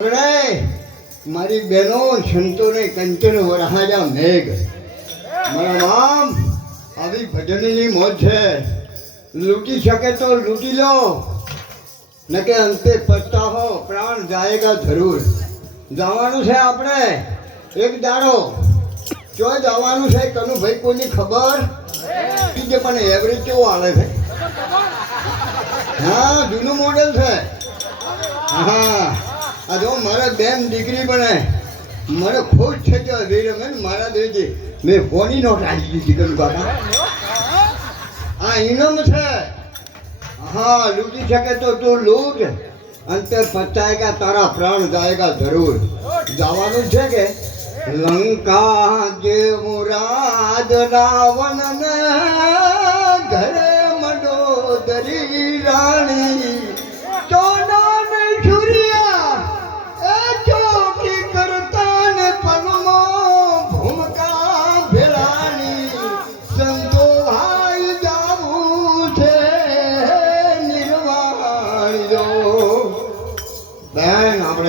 મારી બહેનો સંતોને કંચન વરહાજા મેઘ મારા નામ આવી ભજનની મોજ છે. લૂટી શકે તો લૂટી લો, નકે અંતે પછતાવો, પ્રાણ જાયેગા જરૂર. જવાનું છે આપણે એક દાડો, જો જવાનું છે કનુભાઈ કોઈની ખબર કે મને એવરેજ કેવો આવે છે? હા, જૂનું મોડેલ છે. હા, આ જો મારા બેન દીકરી બને મને ખુશ છે કે વીરમેન મારા દેજી મેં ફોની નોટ રાખી દીધી કરું કાકા. આ ઇનામ છે. હા, લૂટી શકે તો તું લૂટ, અંતે પછતાएगा તારા પ્રાણ જાયેગા જરૂર. જવાનું છે કે લંકા જે મુરાદ રાવણ ને ઘરે મંડોદરી રાણી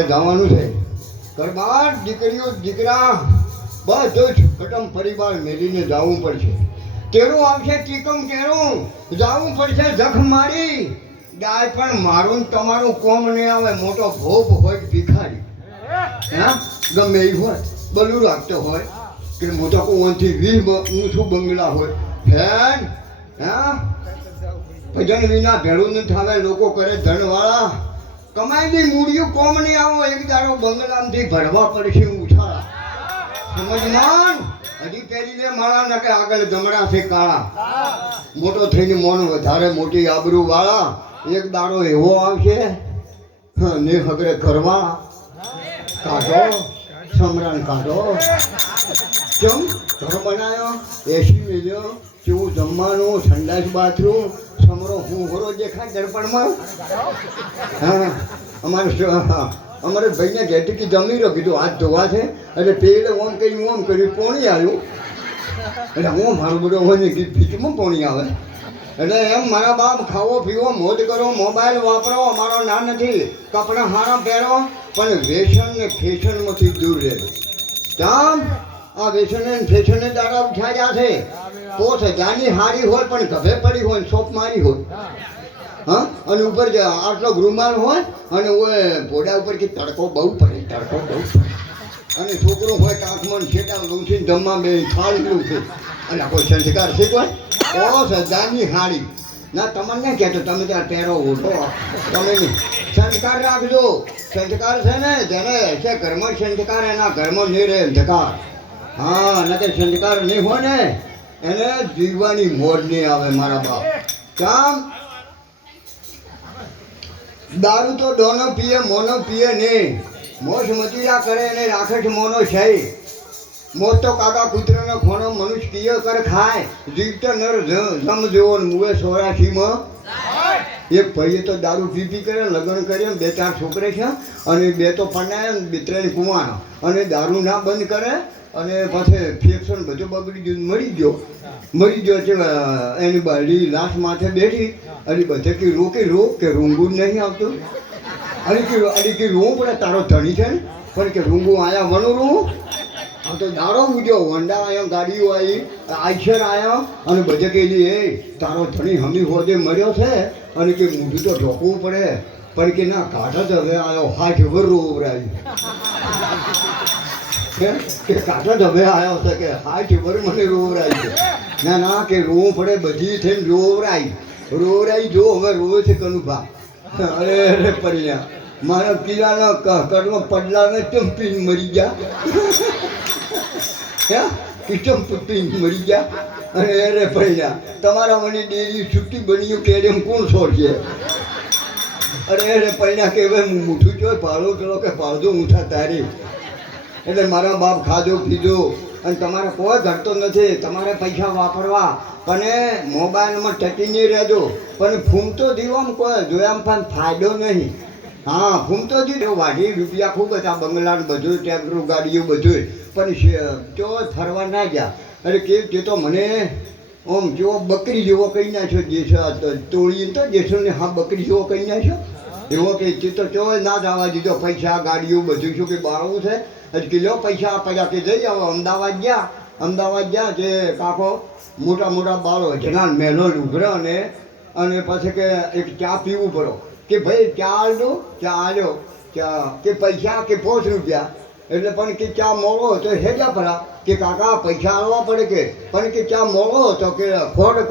જવાનું છે. ઘરબાર દીકરીઓ દીકરા બધો જ કુટુંબ પરિવાર મેળીને જવું પડશે. કેરું આવશે ટીકમ કેરું જવું પડશે. જખ મારી ગાય પણ મારું તમારું કોમ નહીં આવે. મોટો ભોપ હોય ભિખારી, હા ગમે એ હોય, બલું રાખતો હોય કે મોટા કુવાથી 20 ઊંચું બંગલા હોય ફેન, હા ભજન વિના ભેળું ન થાવે. લોકો કરે ધનવાળા કમાઈની મૂડીયું કોમ નહીં આવો. એક દાડો બંગલામાંથી ભરવા પડશે ઉછાળા. સમજમાન હજી પહેરી લે માળા ન કે આગળ જમણા છે કાળા. મોટો થઈને મોન વધારે મોટી આબરૂ વાળા. એક દાડો એવો આવશે ને હગરે કરવા કાઢો સમરણ કાઢો. કેમ ઘર બનાવ્યો, એસી મેલ્યો, કેવું જમવાનું, સંડાસ બાથરૂમ, સમરો હું હોરો દેખાય દર્પણમાં. હા, અમારે ભાઈને ઘેરથી જમી રહ્યો, કીધું હાથ ધોવા છે એટલે પેલે ઓમ કર્યું પોણી આવ્યું એટલે હું મારું બધું હોય ભીચમાં પોણી આવે એટલે એમ મારા બાપ ખાવો પીવો મોજ કરો, મોબાઈલ વાપરો, અમારો ના નથી. કપડાં હારા પહેરો પણ વ્યસન ને ફેશનમાંથી દૂર રહેજો. કામ આ વ્યસન ને ફેશન દાડા ઉઠાડ્યા છે. 5000ની હારી હોય પણ ગભે પડી હોય, શોપ મારી હોય, હા, અને ઉપર આટલો રૂમાલ હોય અને ઘોડા ઉપર કે તડકો બહુ પડે, તડકો બહુ પડે, અને છોકરો હોય કાંખમાં છેટા લૂંટીને જમવા બે થાળીલું છે. અને કોઈ સંસ્કાર શીખવાય 5000ની હાડી ના તમને નહીં કહેતો, તમે ત્યાં પહેરો ઓઢો તમે નહીં. સંસ્કાર રાખજો. સંસ્કાર છે ને જેને છે ઘરમાં સંસ્કાર, એના ઘરમાં નહીં રહે અંધકાર. હા, ના કે સંસ્કાર નહીં હોય ને એને જીવવાની મોજ નહીં આવે મારા બાપ. કામ દારૂ તો ડોનો પીએ મોનો પીએ નહીં. મોજ મજીરા કરે અને રાખે છે મોનો છે. મોજ તો કાકા કૂતરાનો ખોણો મનુષ્ય કિય કર ખાય. જીવતો નર જમ જેવો મુએ 84માં એક ભાઈએ તો દારૂ પી કરે, લગ્ન કર્યો, 2-4 છોકરે છે અને 2 તો પરણાયા, 2-3 કુંવારો, અને દારૂ ના બંધ કરે અને પછી ફેક્શન બધું બગડી ગયું, મરી ગયો છે. એની બાળી લાશ માથે બેઠી અને બધે કે રોકે રોક કે રૂંગું નહીં આવતું. અરે કે રોવું પડે, તારો ધણી છે ને પણ કે રૂંગું આયા વણું. આ તો દારો ઉડ્યો, હોન્ડા આવ્યો, ગાડીઓ આવી, આઈશર આવ્યો અને બધે કહી દે એ તારો ધણી હમી હોદે મર્યો છે અને કે મોઢું તો ઢોકવું પડે પણ કે ના કાઢો જ હવે આવ્યો 60 વર રોવરાયું કે કાઢો જ હવે આવ્યો છે કે 60 વર મને રોવરાય છે. ના કે રોવું પડે, બધી થઈને રોવરાઈ જો હવે રોવે છે કનુભા. અરે પડ્યા મારા કિલ્લાનો કરનો પડલાને ચંપીને મરી ગયા. કિચમ પુત્તીને મરી ગયા. અને અરે પડ્યા તમારા મને ડેરી છૂટી બન્યું કે એમ કોણ છોડશે? અરે પડ્યા કે હવે મૂઠું છો ભાડો કરો કે ભાડો ઊંઠા તારી. એટલે મારા બાપ ખાધો પીધો અને તમારે કોઈ ઘટતો નથી. તમારે પૈસા વાપરવા પણ મોબાઈલમાં ટકીને રહેજો. પણ ફૂમતો દીવામાં કોઈ જોયામાં પણ ફાયદો નહીં. હા, ફૂમતો દીધો વાઢી રૂપિયા ખૂબ હતા, બંગલા બધું, ટ્રેક્ટર ગાડીઓ બધું, પણ તો ફરવા ના ગયા. અરે કે તે તો મને આમ જેવો બકરી જેવો કહી નાખ્યો. દેશ તોડીને તો દેશોને હા બકરી જેવો કહી નાખ્યો. એવો કે ચિત્તો ચોય ના જવા દીધો પૈસા ગાડીઓ બધું શું કે બાળવું છે એટલે કિલો પૈસા પડ્યા કે જઈ આવો અમદાવાદ ગયા કે કાકો મોટા મોટા બાળો જેના મહેલો લુગડા અને પછી કે એક ચા પીવું પડો કે ભાઈ ચા આલ્યો ચા આલ્યો ચા કે પૈસા કે 5 રૂપિયા એટલે પણ કે ચા મોડો તો હેજા પરા કે કાકા પૈસા આવવા પડે કે પણ કે ચા મોડો હતો કે ખોડ